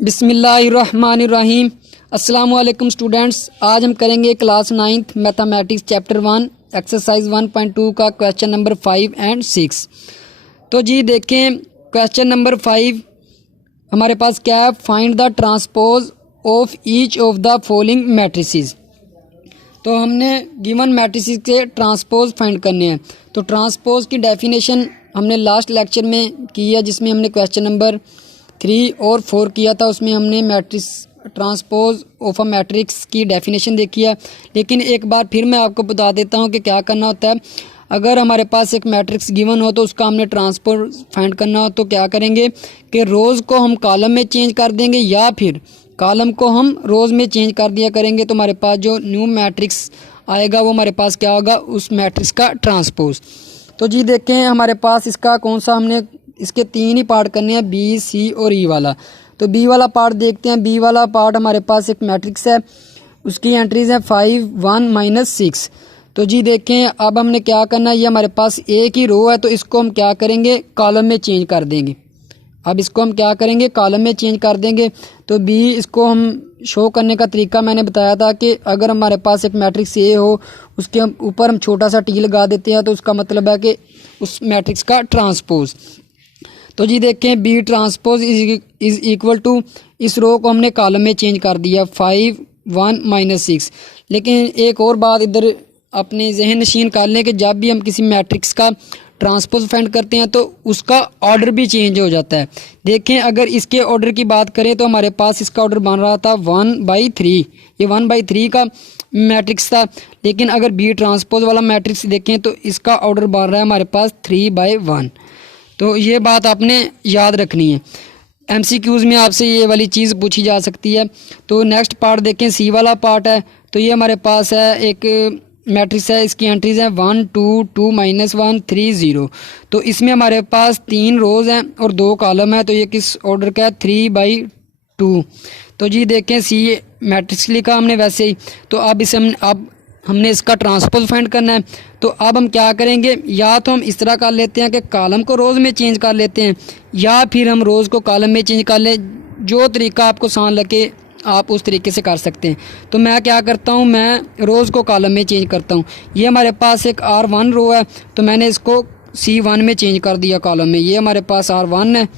बिस्मिल्लाहिर्रहमानिर्रहीम। अस्सलाम वालेकुम स्टूडेंट्स, आज हम करेंगे class 9th mathematics chapter 1 exercise 1.2 का क्वेश्चन नंबर 5 एंड 6। तो जी देखें, क्वेश्चन नंबर 5 हमारे पास क्या है, find the transpose of each of the following matrices. तो हमने गिवन मैट्रिसेस के ट्रांसपोज फाइंड करने हैं। तो ट्रांसपोज की डेफिनेशन हमने लास्ट लेक्चर में की है, जिसमें हमने क्वेश्चन नंबर 3 और 4 किया था। उसमें हमने matrix transpose of a matrix की डेफिनेशन देखी है। लेकिन एक बार फिर मैं आपको बता देता हूँ कि क्या करना होता है। अगर हमारे पास एक मैट्रिक्स गिवन हो तो उसका हमने ट्रांसपोज फाइंड करना हो तो क्या करेंगे कि रोज़ को हम कॉलम में चेंज कर देंगे या फिर कॉलम को हम रोज़ में चेंज कर दिया करेंगे। तो हमारे पास जो न्यू मैट्रिक्स आएगा वो हमारे पास क्या होगा, उस मैट्रिक्स का ट्रांसपोज। तो जी देखें, हमारे पास इसका कौन सा, हमने इसके 3 ही पार्ट करने हैं, बी, सी और ई वाला। तो बी वाला पार्ट देखते हैं। बी वाला पार्ट हमारे पास एक मैट्रिक्स है, उसकी एंट्रीज हैं 5, 1, -6। तो जी देखें, अब हमने क्या करना है, ये हमारे पास एक ही रो है तो इसको हम क्या करेंगे, कॉलम में चेंज कर देंगे। अब इसको हम क्या करेंगे, कॉलम में चेंज कर देंगे। तो बी, इसको हम शो करने का तरीका मैंने बताया था कि अगर हमारे पास एक मैट्रिक्स ए हो, उसके ऊपर हम छोटा सा टी लगा देते हैं तो उसका मतलब है कि उस मैट्रिक्स का ट्रांसपोज। तो जी देखें, B transpose is equal to, इस रो को हमने कॉलम में चेंज कर दिया 5, 1, -6। लेकिन एक और बात इधर अपने जहन नशीन कर लें कि जब भी हम किसी मैट्रिक्स का ट्रांसपोज फाइंड करते हैं तो उसका ऑर्डर भी चेंज हो जाता है। देखें, अगर इसके ऑर्डर की बात करें तो हमारे पास इसका ऑर्डर बन रहा था 1/3, ये 1/3 का मैट्रिक्स था। लेकिन अगर बी ट्रांसपोज वाला मैट्रिक्स देखें तो इसका ऑर्डर बन रहा है हमारे पास 3/1। तो ये बात आपने याद रखनी है, MCQs में आपसे ये वाली चीज़ पूछी जा सकती है। तो नेक्स्ट पार्ट देखें, सी वाला पार्ट है। तो ये हमारे पास है एक मैट्रिक्स है, इसकी एंट्रीज हैं 1, 2, 2, -1, 3, 0। तो इसमें हमारे पास 3 रोज़ हैं और 2 कॉलम है। तो ये किस ऑर्डर का है, 3/2। तो जी देखें, सी मैट्रिक्स लिखा हमने वैसे ही। तो अब इसे हमने इसका ट्रांसपोज फाइंड करना है। तो अब हम क्या करेंगे, या तो हम इस तरह कर लेते हैं कि कॉलम को रोज़ में चेंज कर लेते हैं, या फिर हम रोज़ को कॉलम में चेंज कर लें। जो तरीका आपको आसान लगे आप उस तरीके से कर सकते हैं। तो मैं क्या करता हूं, मैं रोज़ को कॉलम में चेंज करता हूं। ये हमारे पास एक R1 रो है तो मैंने इसको C1 में चेंज कर दिया कॉलम में। ये हमारे पास R1 है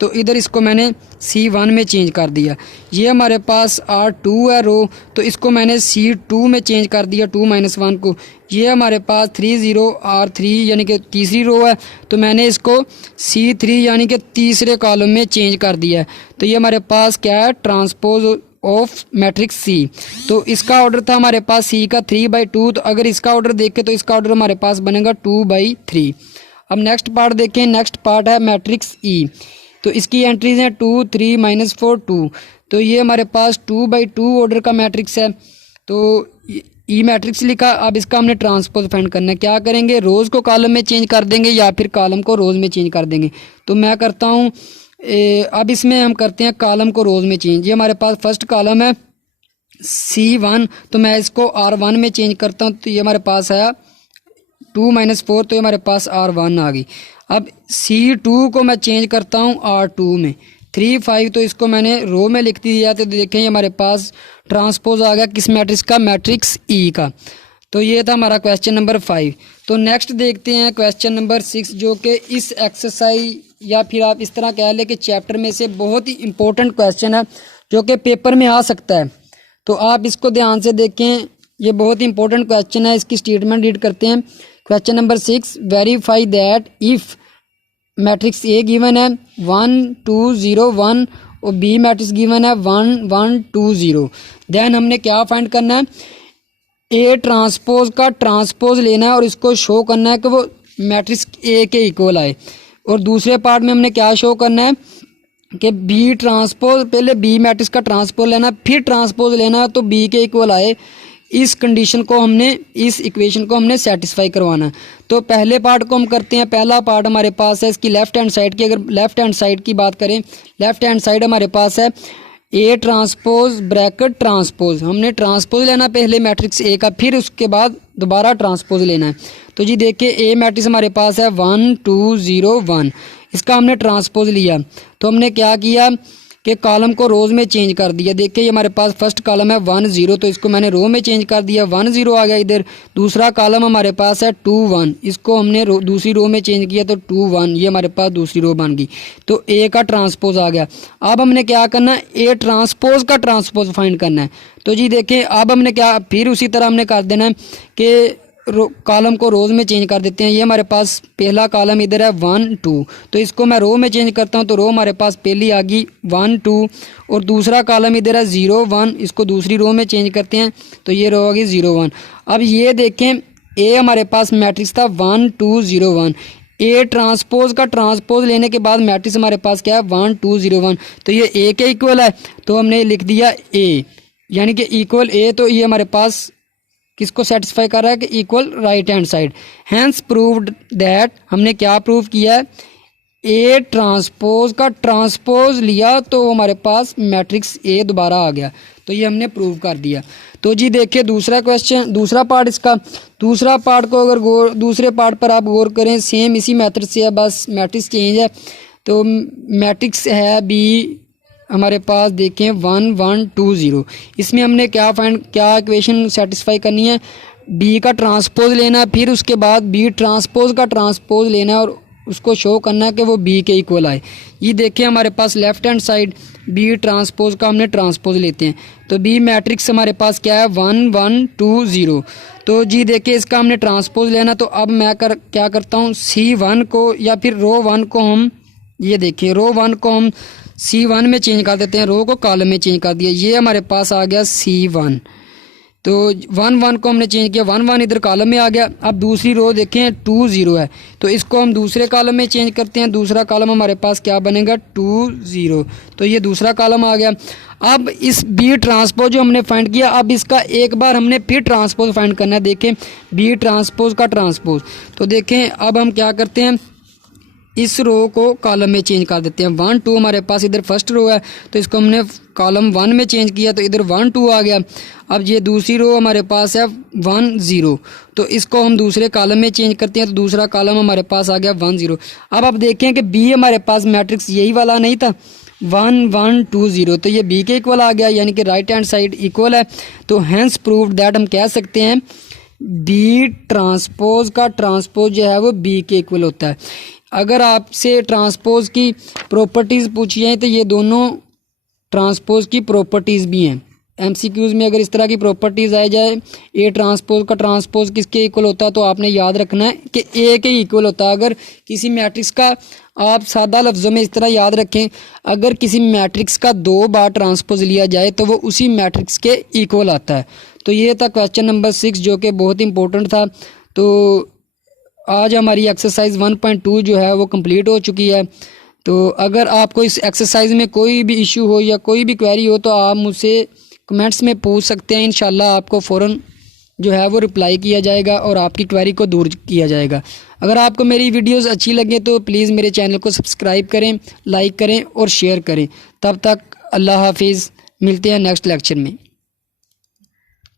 तो इधर इसको मैंने C1 में चेंज कर दिया। ये हमारे पास R2 है रो, तो इसको मैंने C2 में चेंज कर दिया 2 - 1 को। ये हमारे पास 30 R3 यानी कि तीसरी रो है तो मैंने इसको C3 यानी कि तीसरे कॉलम में चेंज कर दिया है। तो ये हमारे पास क्या है, ट्रांसपोज ऑफ मैट्रिक्स सी। तो इसका ऑर्डर था हमारे पास सी का 3/2। तो अगर इसका ऑर्डर देखें तो इसका ऑर्डर हमारे पास बनेगा 2/3। अब नेक्स्ट पार्ट देखें, नेक्स्ट पार्ट है मैट्रिक्स ई। तो इसकी एंट्रीज हैं 2, 3, -4, 2। तो ये हमारे पास 2/2 ऑर्डर का मैट्रिक्स है। तो ई मैट्रिक्स लिखा। अब इसका हमने ट्रांसपोज फाइंड करना है। क्या करेंगे, रोज़ को कॉलम में चेंज कर देंगे या फिर कॉलम को रोज़ में चेंज कर देंगे। तो मैं करता हूँ, अब इसमें हम करते हैं कॉलम को रोज़ में चेंज। ये हमारे पास फर्स्ट कॉलम है C1, तो मैं इसको R1 में चेंज करता हूँ। तो ये हमारे पास आया 2 - 4, तो ये हमारे पास R1 आ गई। अब C2 को मैं चेंज करता हूँ R2 में 3, 5, तो इसको मैंने रो में लिख दिया। तो देखें, ये हमारे पास ट्रांसपोज आ गया किस मैट्रिक्स का, मैट्रिक्स ई का। तो ये था हमारा क्वेश्चन नंबर 5। तो नेक्स्ट देखते हैं क्वेश्चन नंबर 6, जो कि इस एक्सरसाइज या फिर आप इस तरह कह लें कि चैप्टर में से बहुत ही इम्पोर्टेंट क्वेश्चन है जो कि पेपर में आ सकता है। तो आप इसको ध्यान से देखें, ये बहुत ही इंपॉर्टेंट क्वेश्चन है। इसकी स्टेटमेंट रीड करते हैं। Question number 6, verify that if matrix A given है 1, 2, 0, 1 और बी मैट्रिक्स गिवन है 1, 1, 2, 0। देन हमने क्या फाइंड करना है, ए ट्रांसपोज का ट्रांसपोज लेना है और इसको शो करना है कि वो मैट्रिक्स ए के इक्वल आए। और दूसरे पार्ट में हमने क्या शो करना है कि बी ट्रांसपोज, पहले बी मैट्रिक्स का ट्रांसपोज लेना है फिर ट्रांसपोज लेना है तो बी के इक्वल आए। इस कंडीशन को हमने, इस इक्वेशन को हमने सेटिस्फाई करवाना है। तो पहले पार्ट को हम करते हैं। पहला पार्ट हमारे पास है इसकी लेफ्ट हैंड साइड की। अगर लेफ्ट हैंड साइड की बात करें, लेफ्ट हैंड साइड हमारे पास है ए ट्रांसपोज ब्रैकेट ट्रांसपोज। हमने ट्रांसपोज लेना पहले मैट्रिक्स ए का, फिर उसके बाद दोबारा ट्रांसपोज लेना है। तो जी देखिए, ए मैट्रिक्स हमारे पास है 1, 2, 0, 1। इसका हमने ट्रांसपोज लिया तो हमने क्या किया, कि कॉलम को रोज़ में चेंज कर दिया। देखिए ये हमारे पास फर्स्ट कॉलम है 1 0, तो इसको मैंने रो में चेंज कर दिया, 1 0 आ गया इधर। दूसरा कॉलम हमारे पास है 2 1, इसको हमने दूसरी रो में चेंज किया तो 2 1, ये हमारे पास दूसरी रो बन गई। तो ए का ट्रांसपोज आ गया। अब हमने क्या करना है, ए ट्रांसपोज का ट्रांसपोज फाइंड करना है। तो जी देखें अब हमने क्या, फिर उसी तरह हमने कर देना है कि कॉलम को रोज़ में चेंज कर देते हैं। ये हमारे पास पहला कॉलम इधर है 1 2, तो इसको मैं रो में चेंज करता हूँ तो रो हमारे पास पहली आ गई 1 2, और दूसरा कॉलम इधर है 0 1, इसको दूसरी रो में चेंज करते हैं तो ये रो होगी 0 1। अब ये देखें ए हमारे पास मैट्रिक्स था 1 2 0 1, ए ट्रांसपोज का ट्रांसपोज लेने के बाद मैट्रिक्स हमारे पास क्या है 1 2 0 1, तो ये ए के इक्वल है, तो हमने लिख दिया ए, यानी कि इक्वल ए। तो ये हमारे पास किसको सेटिस्फाई कर रहा है कि equal right hand side. Hence proved that, हमने क्या प्रूव किया है, ए ट्रांसपोज का ट्रांसपोज लिया तो हमारे पास मैट्रिक्स ए दोबारा आ गया, तो ये हमने प्रूव कर दिया। तो जी देखिए दूसरा क्वेश्चन, दूसरा पार्ट इसका, दूसरा पार्ट को अगर दूसरे पार्ट पर आप गौर करें, सेम इसी मेथड से है, बस मैट्रिक्स चेंज है। तो मैट्रिक्स है बी हमारे पास देखें 1 1 2 0, इसमें हमने क्या इक्वेशन सेटिस्फाई करनी है, बी का ट्रांसपोज लेना है, फिर उसके बाद बी ट्रांसपोज का ट्रांसपोज लेना है और उसको शो करना है कि वो बी के इक्वल आए। ये देखिए हमारे पास left hand side B transpose का हमने ट्रांसपोज लेते हैं, तो बी मैट्रिक्स हमारे पास क्या है 1 1 2 0। तो जी देखिए इसका हमने ट्रांसपोज लेना, तो अब मैं क्या करता हूँ, C1 को या फिर रो 1 को हम, ये देखिए रो 1 को हम C1 में चेंज कर देते हैं, रो को कॉलम में चेंज कर दिया, ये हमारे पास आ गया C1। तो 1 1 को हमने चेंज किया, 1 1 इधर कॉलम में आ गया। अब दूसरी रो देखें 2 0 है, तो इसको हम दूसरे कॉलम में चेंज करते हैं, दूसरा कॉलम हमारे पास क्या बनेगा 2 0, तो ये दूसरा कॉलम आ गया। अब इस बी ट्रांसपोज जो हमने फाइंड किया, अब इसका एक बार हमने फिर ट्रांसपोज फाइंड करना है। देखें बी ट्रांसपोज का ट्रांसपोज, तो देखें अब हम क्या करते हैं, इस रो को कॉलम में चेंज कर देते हैं। 1 2 हमारे पास इधर फर्स्ट रो है, तो इसको हमने कॉलम 1 में चेंज किया तो इधर 1 2 आ गया। अब ये दूसरी रो हमारे पास है 1 0, तो इसको हम दूसरे कॉलम में चेंज करते हैं तो दूसरा कॉलम हमारे पास आ गया 1 0। अब आप देखें कि बी हमारे पास मैट्रिक्स यही वाला नहीं था 1 1 2 0, तो ये बी के इक्वल आ गया, यानी कि राइट हैंड साइड इक्वल है। तो हैंस प्रूव्ड दैट हम कह सकते हैं बी ट्रांसपोज का ट्रांसपोज जो है वो बी के इक्वल होता है। अगर आपसे ट्रांसपोज की प्रॉपर्टीज़ पूछी जाए तो ये दोनों ट्रांसपोज की प्रॉपर्टीज़ भी हैं। एमसीक्यूज़ में अगर इस तरह की प्रॉपर्टीज़ आ जाए, ए ट्रांसपोज का ट्रांसपोज किसके इक्वल होता है, तो आपने याद रखना है कि ए के इक्वल होता है। अगर किसी मैट्रिक्स का, आप सादा लफ्ज़ों में इस तरह याद रखें, अगर किसी मैट्रिक्स का 2 बार ट्रांसपोज लिया जाए तो वो उसी मैट्रिक्स के इक्वल आता है। तो ये था क्वेश्चन नंबर 6 जो कि बहुत इंपॉर्टेंट था। तो आज हमारी एक्सरसाइज 1.2 जो है वो कंप्लीट हो चुकी है। तो अगर आपको इस एक्सरसाइज में कोई भी इशू हो या कोई भी क्वेरी हो तो आप मुझसे कमेंट्स में पूछ सकते हैं, इंशाल्लाह आपको फ़ौरन जो है वो रिप्लाई किया जाएगा और आपकी क्वेरी को दूर किया जाएगा। अगर आपको मेरी वीडियोस अच्छी लगे तो प्लीज़ मेरे चैनल को सब्सक्राइब करें, लाइक करें और शेयर करें। तब तक अल्लाह हाफिज़, मिलते हैं नेक्स्ट लेक्चर में।